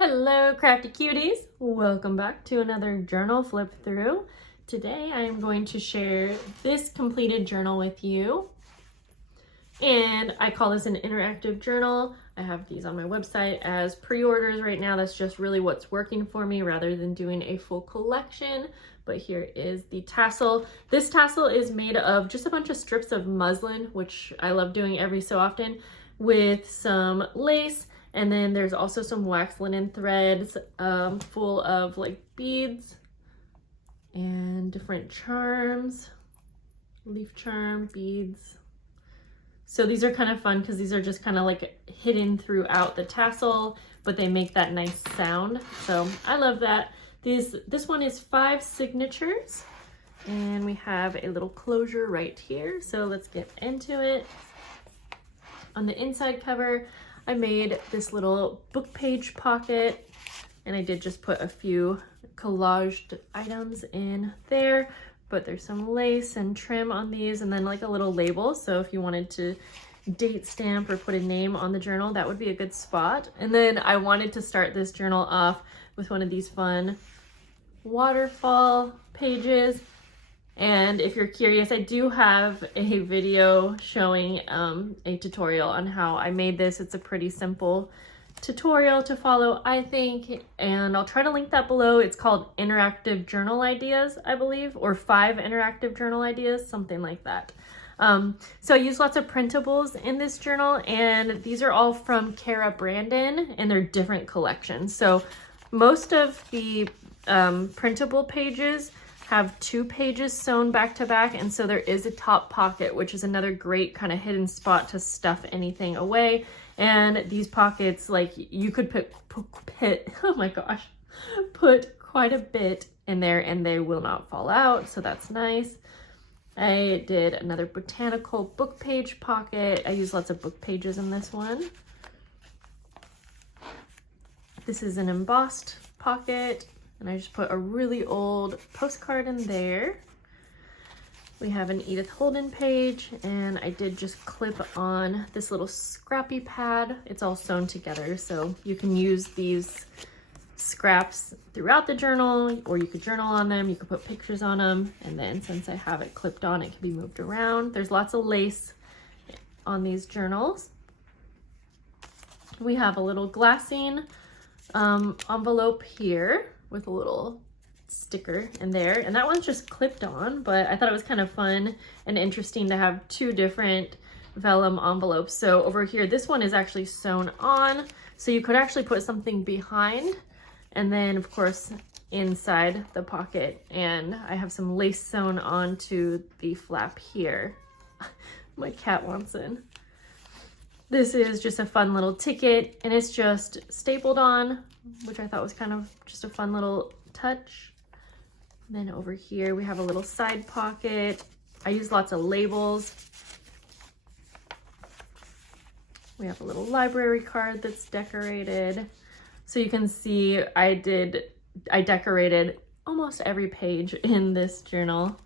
Hello crafty cuties, welcome back to another journal flip through. Today I am going to share this completed journal with you, and I call this an interactive journal. I have these on my website as pre-orders right now. That's just really what's working for me rather than doing a full collection. But here is the tassel. This tassel is made of just a bunch of strips of muslin, which I love doing every so often, with some lace. And then there's also some wax linen threads full of like beads and different charms, leaf charm, beads. So these are kind of fun because these are just kind of like hidden throughout the tassel, but they make that nice sound. So I love that. This one is 5 signatures, and we have a little closure right here. So let's get into it. On the inside cover, I made this little book page pocket, and I did just put a few collaged items in there, but there's some lace and trim on these, and then like a little label. So if you wanted to date stamp or put a name on the journal, that would be a good spot. And then I wanted to start this journal off with one of these fun waterfall pages. And if you're curious, I do have a video showing a tutorial on how I made this. It's a pretty simple tutorial to follow, I think, and I'll try to link that below. It's called Interactive Journal Ideas, I believe, or 5 Interactive Journal Ideas, something like that. So I use lots of printables in this journal, and these are all from Kara Brandon, and they're different collections. So most of the printable pages have 2 pages sewn back to back, and so there is a top pocket, which is another great kind of hidden spot to stuff anything away. And these pockets, like, you could put oh my gosh, put quite a bit in there and they will not fall out, so that's nice. I did another botanical book page pocket. I use lots of book pages in this one. This is an embossed pocket, and I just put a really old postcard in there. We have an Edith Holden page, and I did just clip on this little scrappy pad. It's all sewn together, so you can use these scraps throughout the journal, or you could journal on them, you could put pictures on them, and then since I have it clipped on, it can be moved around. There's lots of lace on these journals. We have a little glassine envelope here with a little sticker in there, and that one's just clipped on, but I thought it was kind of fun and interesting to have 2 different vellum envelopes. So over here, this one is actually sewn on, so you could actually put something behind, and then of course inside the pocket, and I have some lace sewn onto the flap here. My cat wants in. This is just a fun little ticket, and it's just stapled on, which I thought was kind of just a fun little touch. And then over here we have a little side pocket. I use lots of labels. We have a little library card that's decorated. So you can see I decorated almost every page in this journal.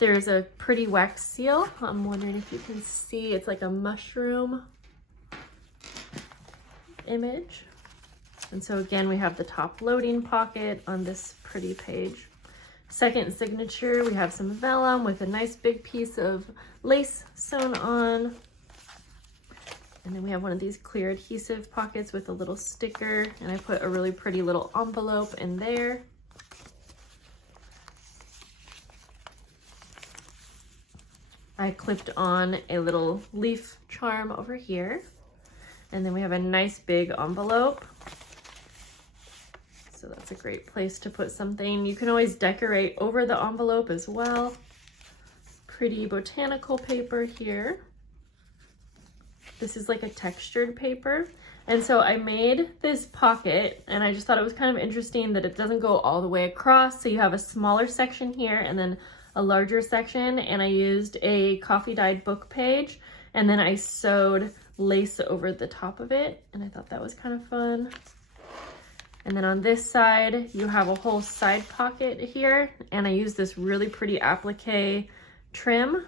There's a pretty wax seal. I'm wondering if you can see, it's like a mushroom image. And so again, we have the top loading pocket on this pretty page. Second signature, we have some vellum with a nice big piece of lace sewn on. And then we have one of these clear adhesive pockets with a little sticker, and I put a really pretty little envelope in there. I clipped on a little leaf charm over here. And then we have a nice big envelope. So that's a great place to put something. You can always decorate over the envelope as well. Pretty botanical paper here. This is like a textured paper. And so I made this pocket, and I just thought it was kind of interesting that it doesn't go all the way across. So you have a smaller section here and then a larger section, and I used a coffee dyed book page, and then I sewed lace over the top of it, and I thought that was kind of fun. And then on this side, you have a whole side pocket here, and I used this really pretty applique trim.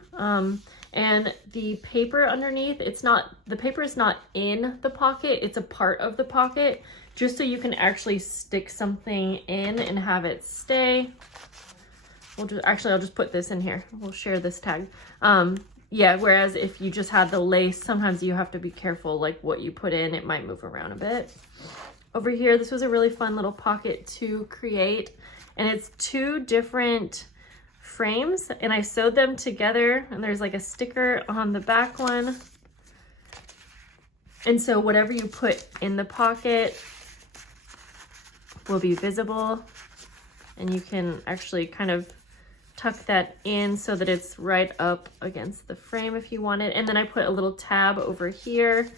And the paper underneath, the paper is not in the pocket, it's a part of the pocket, just so you can actually stick something in and have it stay. I'll just put this in here. We'll share this tag. Yeah, whereas if you just had the lace, sometimes you have to be careful like what you put in, it might move around a bit. Over here, this was a really fun little pocket to create, and it's 2 different frames, and I sewed them together, and there's like a sticker on the back one. And so whatever you put in the pocket will be visible, and you can actually kind of tuck that in so that it's right up against the frame if you want it. And then I put a little tab over here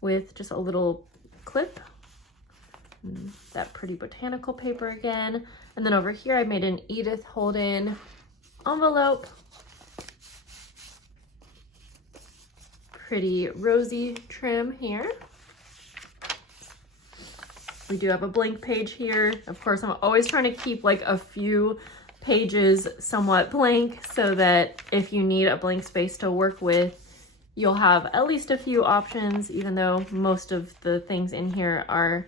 with just a little clip, that pretty botanical paper again. And then over here I made an Edith Holden envelope, pretty rosy trim here. We do have a blank page here. Of course, I'm always trying to keep like a few pages somewhat blank so that if you need a blank space to work with, you'll have at least a few options, even though most of the things in here are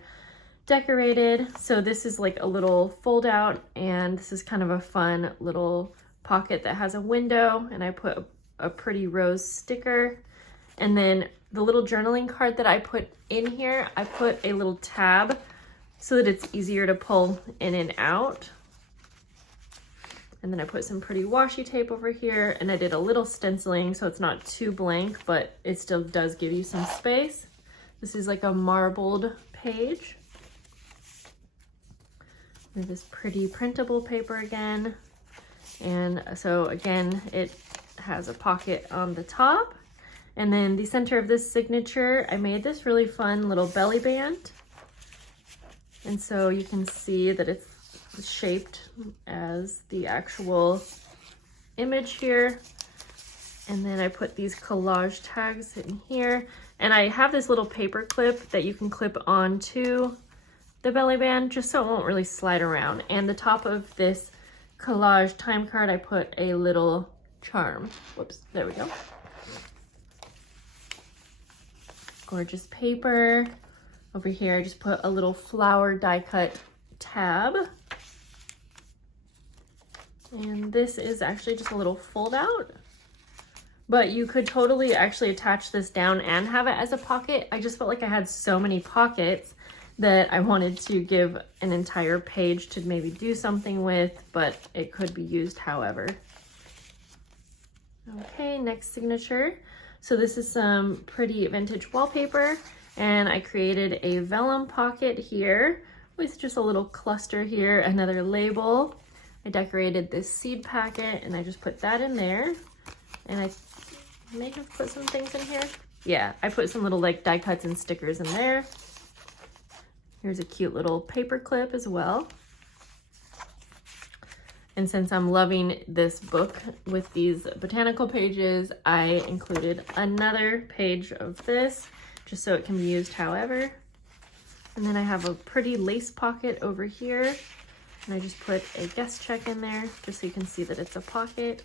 decorated. So this is like a little fold out, and this is kind of a fun little pocket that has a window, and I put a pretty rose sticker. And then the little journaling card that I put in here, I put a little tab so that it's easier to pull in and out. And then I put some pretty washi tape over here, and I did a little stenciling so it's not too blank, but it still does give you some space. This is like a marbled page. There's this pretty printable paper again. And so again, it has a pocket on the top. And then the center of this signature, I made this really fun little belly band. And so you can see that it's shaped as the actual image here. And then I put these collage tags in here. And I have this little paper clip that you can clip onto the belly band just so it won't really slide around. And the top of this collage time card, I put a little charm. Whoops, there we go. Gorgeous paper. Over here, I just put a little flower die cut tab. And this is actually just a little fold out, but you could totally actually attach this down and have it as a pocket. I just felt like I had so many pockets that I wanted to give an entire page to maybe do something with, but it could be used however. Okay, next signature. So this is some pretty vintage wallpaper, and I created a vellum pocket here with just a little cluster here, another label. I decorated this seed packet, and I just put that in there. And I may have put some things in here. Yeah, I put some little like die cuts and stickers in there. Here's a cute little paper clip as well. And since I'm loving this book with these botanical pages, I included another page of this just so it can be used however. And then I have a pretty lace pocket over here. And I just put a guest check in there just so you can see that it's a pocket.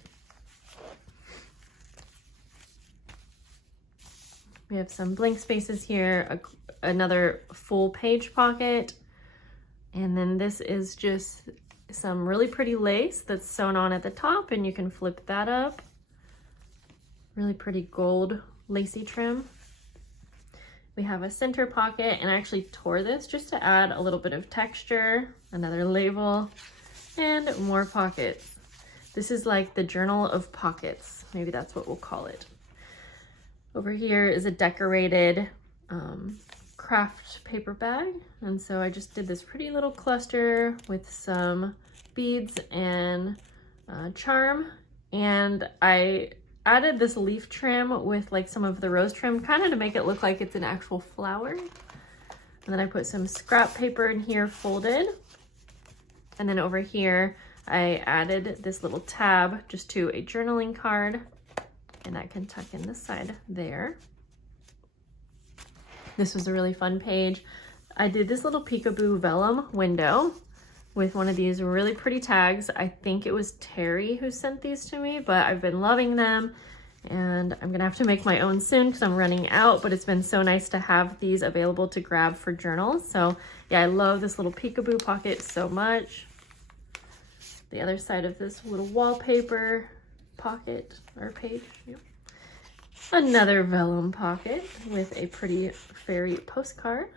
We have some blank spaces here, another full page pocket. And then this is just some really pretty lace that's sewn on at the top, and you can flip that up. Really pretty gold lacy trim. We have a center pocket, and I actually tore this just to add a little bit of texture, another label, and more pockets. This is like the journal of pockets. Maybe that's what we'll call it. Over here is a decorated craft paper bag. And so I just did this pretty little cluster with some beads and charm. And I added this leaf trim with like some of the rose trim, kind of to make it look like it's an actual flower. And then I put some scrap paper in here folded. And then over here, I added this little tab just to a journaling card, and that can tuck in the side there. This was a really fun page. I did this little peekaboo vellum window with one of these really pretty tags. I think it was Terry who sent these to me, but I've been loving them. And I'm gonna have to make my own soon because I'm running out, but it's been so nice to have these available to grab for journals. So yeah, I love this little peekaboo pocket so much. The other side of this little wallpaper pocket or page. Yep. Another vellum pocket with a pretty fairy postcard.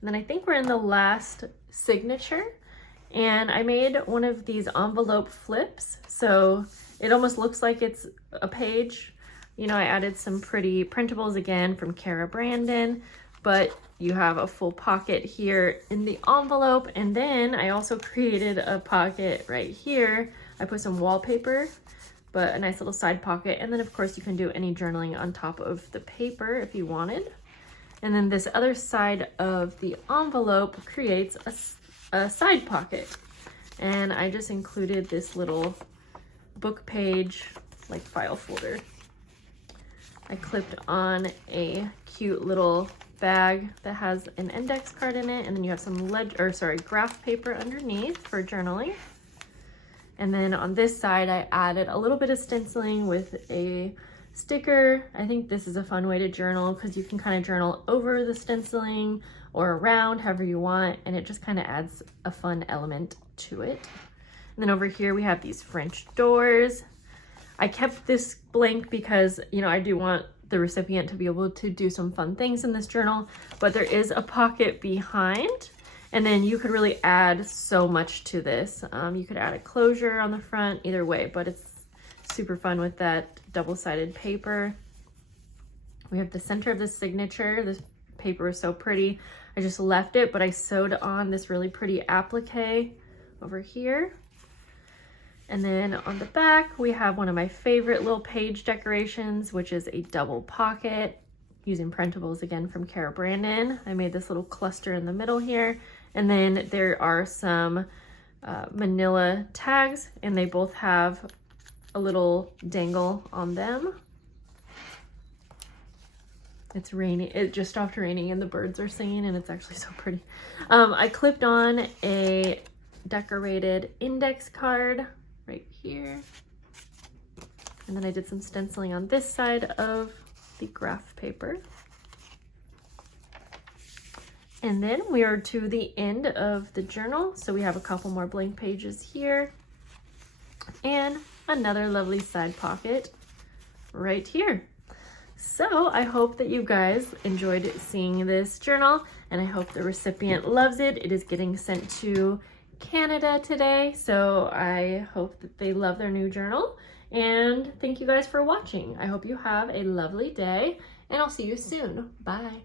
And then I think we're in the last signature, and I made one of these envelope flips. So it almost looks like it's a page. You know, I added some pretty printables again from Cara Brandon, but you have a full pocket here in the envelope. And then I also created a pocket right here. I put some wallpaper, but a nice little side pocket. And then of course you can do any journaling on top of the paper if you wanted. And then this other side of the envelope creates a side pocket. And I just included this little book page, like file folder. I clipped on a cute little bag that has an index card in it, and then you have some graph paper underneath for journaling. And then on this side, I added a little bit of stenciling with a sticker. I think this is a fun way to journal because you can kind of journal over the stenciling or around, however you want, and it just kind of adds a fun element to it. And then over here we have these French doors. I kept this blank because, you know, I do want the recipient to be able to do some fun things in this journal, but there is a pocket behind, and then you could really add so much to this. You could add a closure on the front, either way, but it's super fun with that double-sided paper. We have the center of the signature. This paper is so pretty. I just left it, but I sewed on this really pretty applique over here. And then on the back, we have one of my favorite little page decorations, which is a double pocket using printables again from Cara Brandon. I made this little cluster in the middle here. And then there are some manila tags, and they both have a little dangle on them. It's raining. It just stopped raining and the birds are singing, and it's actually so pretty. I clipped on a decorated index card right here. And then I did some stenciling on this side of the graph paper. And then we are to the end of the journal. So we have a couple more blank pages here and another lovely side pocket right here. So I hope that you guys enjoyed seeing this journal, and I hope the recipient loves it. It is getting sent to Canada today, so I hope that they love their new journal. And thank you guys for watching. I hope you have a lovely day, and I'll see you soon. Bye.